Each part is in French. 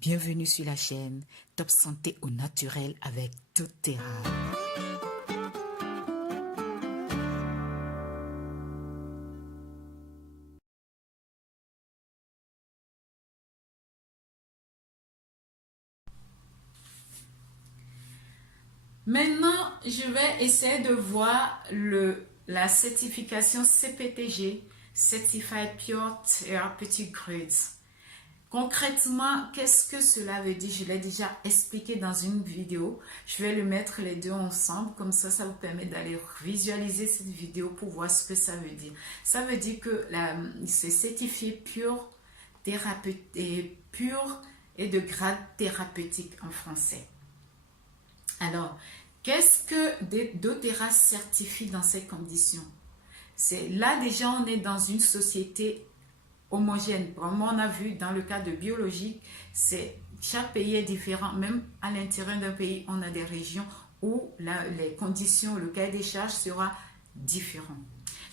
Bienvenue sur la chaîne Top Santé au naturel avec doTERRA. Maintenant, je vais essayer de voir la certification CPTG, Certified Pure Therapeutic Grades. Concrètement, qu'est-ce que cela veut dire? Je l'ai déjà expliqué dans une vidéo. Je vais le mettre les deux ensemble, comme ça vous permet d'aller visualiser cette vidéo pour voir ce que ça veut dire. Ça veut dire que c'est certifié pur et de grade thérapeutique en français. Alors, qu'est-ce que doTERRA certifie dans ces conditions? Là déjà, on est dans une société homogène. Comme on a vu dans le cas de biologie, chaque pays est différent. Même à l'intérieur d'un pays, on a des régions où les conditions, le cahier des charges sera différent.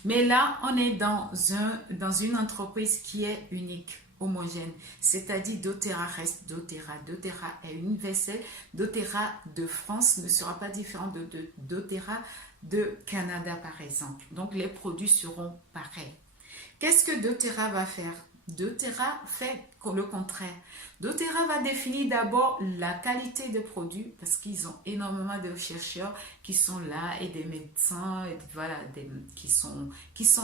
Mais là, on est dans une entreprise qui est unique, homogène. C'est-à-dire doTERRA reste doTERRA. doTERRA est universel. doTERRA de France ne sera pas différent de doTERRA de Canada, par exemple. Donc, les produits seront pareils. Qu'est-ce que doTERRA va faire? doTERRA fait le contraire. doTERRA va définir d'abord la qualité des produits parce qu'ils ont énormément de chercheurs qui sont là et des médecins et voilà, qui sont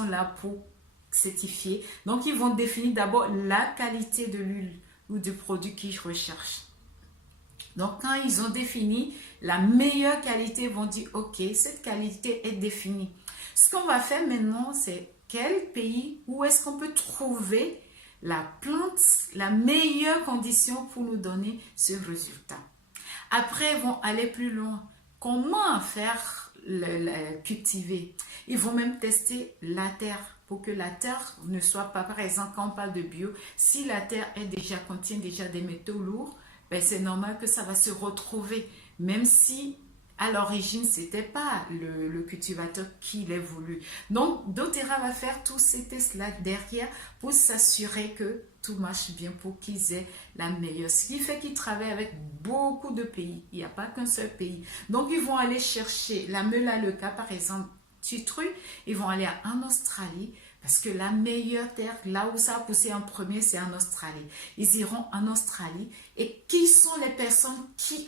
là pour certifier. Donc, ils vont définir d'abord la qualité de l'huile ou du produit qu'ils recherchent. Donc, quand ils ont défini la meilleure qualité, ils vont dire, OK, cette qualité est définie. Ce qu'on va faire maintenant, c'est quel pays, où est-ce qu'on peut trouver la plante, la meilleure condition pour nous donner ce résultat. Après, ils vont aller plus loin. Comment faire cultiver? Ils vont même tester la terre pour que la terre ne soit pas, par exemple, quand on parle de bio, si la terre contient déjà des métaux lourds, ben c'est normal que ça va se retrouver, même si à l'origine, ce n'était pas le cultivateur qui l'a voulu. Donc, doTERRA va faire tous ces tests-là derrière pour s'assurer que tout marche bien pour qu'ils aient la meilleure. Ce qui fait qu'ils travaillent avec beaucoup de pays. Il n'y a pas qu'un seul pays. Donc, ils vont aller chercher la Melaleuca, par exemple, Tutru. Ils vont aller en Australie. Parce que la meilleure terre, là où ça a poussé en premier, c'est en Australie. Ils iront en Australie. Et qui sont les personnes qui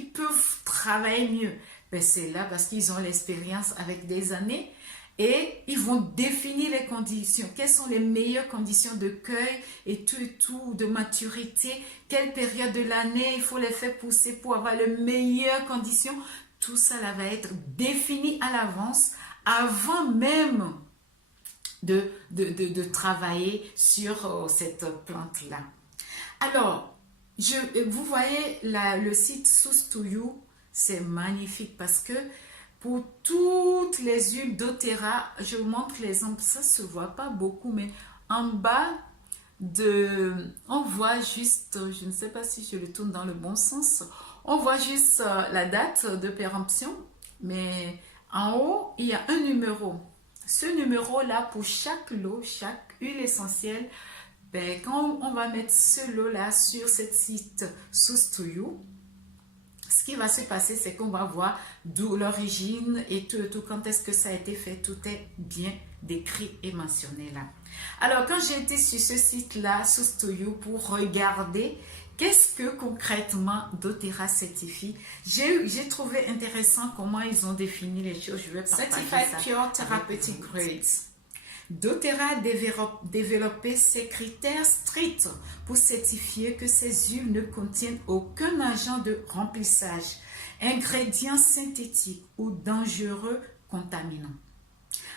peuvent travailler mieux? Ben c'est là parce qu'ils ont l'expérience avec des années. Et ils vont définir les conditions. Quelles sont les meilleures conditions de cueil et tout, de maturité? Quelle période de l'année il faut les faire pousser pour avoir les meilleures conditions? Tout ça là va être défini à l'avance, avant même de travailler sur cette plante-là. Alors, vous voyez le site Source to You, c'est magnifique parce que pour toutes les huiles doTERRA, je vous montre l'exemple, ça ne se voit pas beaucoup, mais en bas, on voit juste, je ne sais pas si je le tourne dans le bon sens, on voit juste la date de péremption, mais en haut, il y a un numéro. Ce numéro-là, pour chaque lot, chaque huile essentielle, ben, quand on va mettre ce lot-là sur cette site Source to You, ce qui va se passer, c'est qu'on va voir d'où l'origine et tout, quand est-ce que ça a été fait, tout est bien décrit et mentionné là. Alors, quand j'ai été sur ce site-là, Source to You, pour regarder qu'est-ce que concrètement doTERRA certifie, j'ai trouvé intéressant comment ils ont défini les choses. Je vais partager Certified Pure Therapeutic Grades. doTERRA a développé ces critères stricts pour certifier que ces huiles ne contiennent aucun agent de remplissage, ingrédients synthétiques ou dangereux contaminants.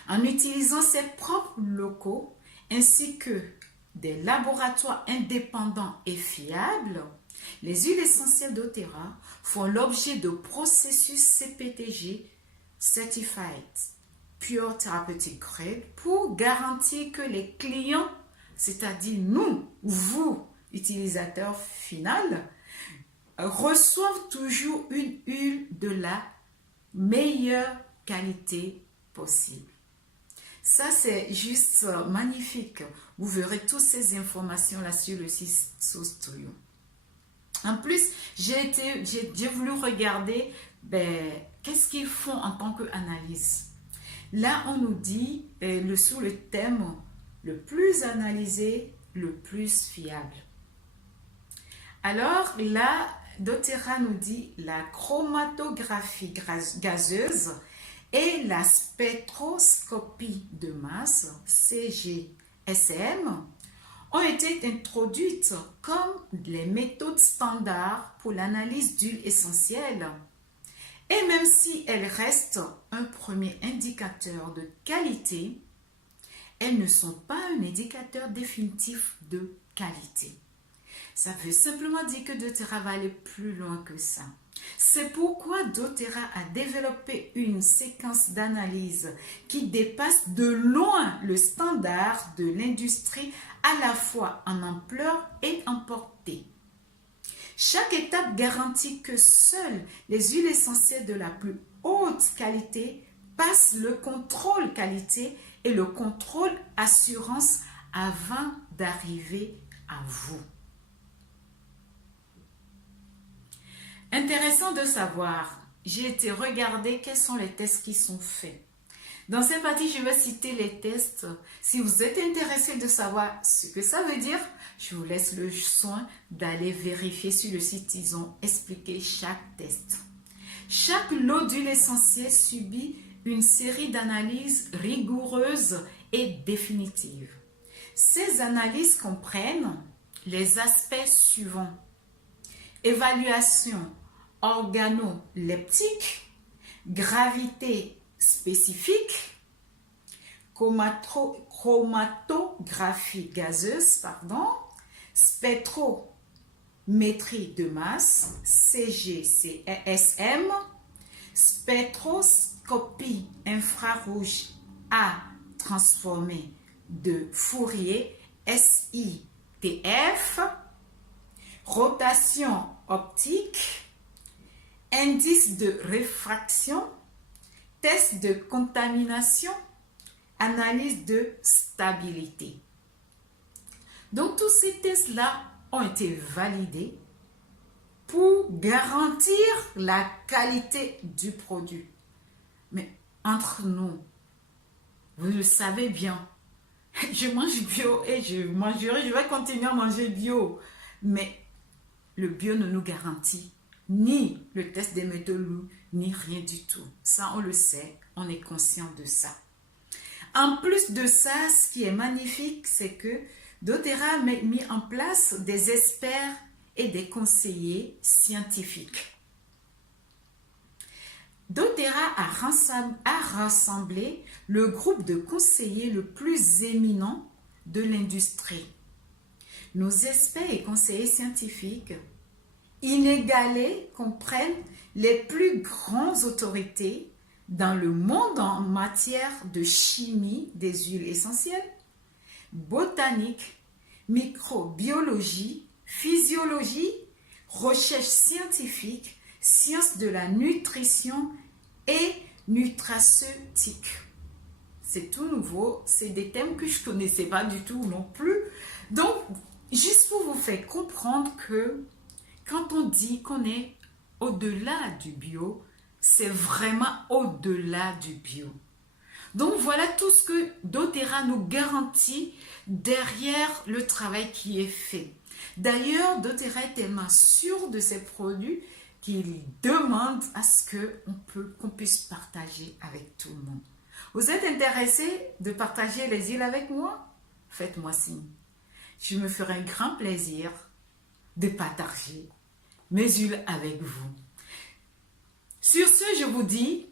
En utilisant ses propres locaux ainsi que des laboratoires indépendants et fiables, les huiles essentielles doTERRA font l'objet de processus CPTG, Certified Pure Therapeutic Grade, pour garantir que les clients, c'est-à-dire nous, vous, utilisateurs finaux, reçoivent toujours une huile de la meilleure qualité possible. Ça, c'est juste magnifique. Vous verrez toutes ces informations là sur le site Source to You. En plus, j'ai voulu regarder qu'est-ce qu'ils font en tant qu'analyse. Là, on nous dit sous le thème le plus analysé, le plus fiable. Alors là, doTERRA nous dit la chromatographie gazeuse et la spectroscopie de masse, CGSM, ont été introduites comme les méthodes standards pour l'analyse d'huile essentielle. Et même si elles restent un premier indicateur de qualité, elles ne sont pas un indicateur définitif de qualité. Ça veut simplement dire que doTERRA va aller plus loin que ça. C'est pourquoi doTERRA a développé une séquence d'analyse qui dépasse de loin le standard de l'industrie à la fois en ampleur et en portée. Chaque étape garantit que seules les huiles essentielles de la plus haute qualité passent le contrôle qualité et le contrôle assurance avant d'arriver à vous. Intéressant de savoir, j'ai été regarder quels sont les tests qui sont faits. Dans cette partie, je vais citer les tests. Si vous êtes intéressé de savoir ce que ça veut dire, je vous laisse le soin d'aller vérifier sur le site. Ils ont expliqué chaque test. Chaque lot d'huile essentielle subit une série d'analyses rigoureuses et définitives. Ces analyses comprennent les aspects suivants. Évaluation organoleptique, gravité spécifique, chromatographie gazeuse, spectrométrie de masse, CGSM, spectroscopie infrarouge à transformée de Fourier, SITF, rotation optique, indice de réfraction, test de contamination, analyse de stabilité. Donc tous ces tests-là ont été validés pour garantir la qualité du produit. Mais entre nous, vous le savez bien, je mange bio et je vais continuer à manger bio. Mais le bio ne nous garantit ni le test des métaux lourds, ni rien du tout. Ça, on le sait, on est conscient de ça. En plus de ça, ce qui est magnifique, c'est que doTERRA a mis en place des experts et des conseillers scientifiques. doTERRA a rassemblé le groupe de conseillers le plus éminent de l'industrie. Nos experts et conseillers scientifiques inégalés comprennent les plus grandes autorités dans le monde en matière de chimie des huiles essentielles, botanique, microbiologie, physiologie, recherche scientifique, sciences de la nutrition et nutraceutique. C'est tout nouveau, c'est des thèmes que je ne connaissais pas du tout non plus. Donc, juste pour vous faire comprendre que quand on dit qu'on est au-delà du bio, c'est vraiment au-delà du bio. Donc voilà tout ce que doTERRA nous garantit derrière le travail qui est fait. D'ailleurs, doTERRA est tellement sûr de ses produits qu'il demande à ce qu'on puisse partager avec tout le monde. Vous êtes intéressé de partager les huiles avec moi? Faites-moi signe. Je me ferai un grand plaisir de partager mes huiles avec vous. Sur ce, je vous dis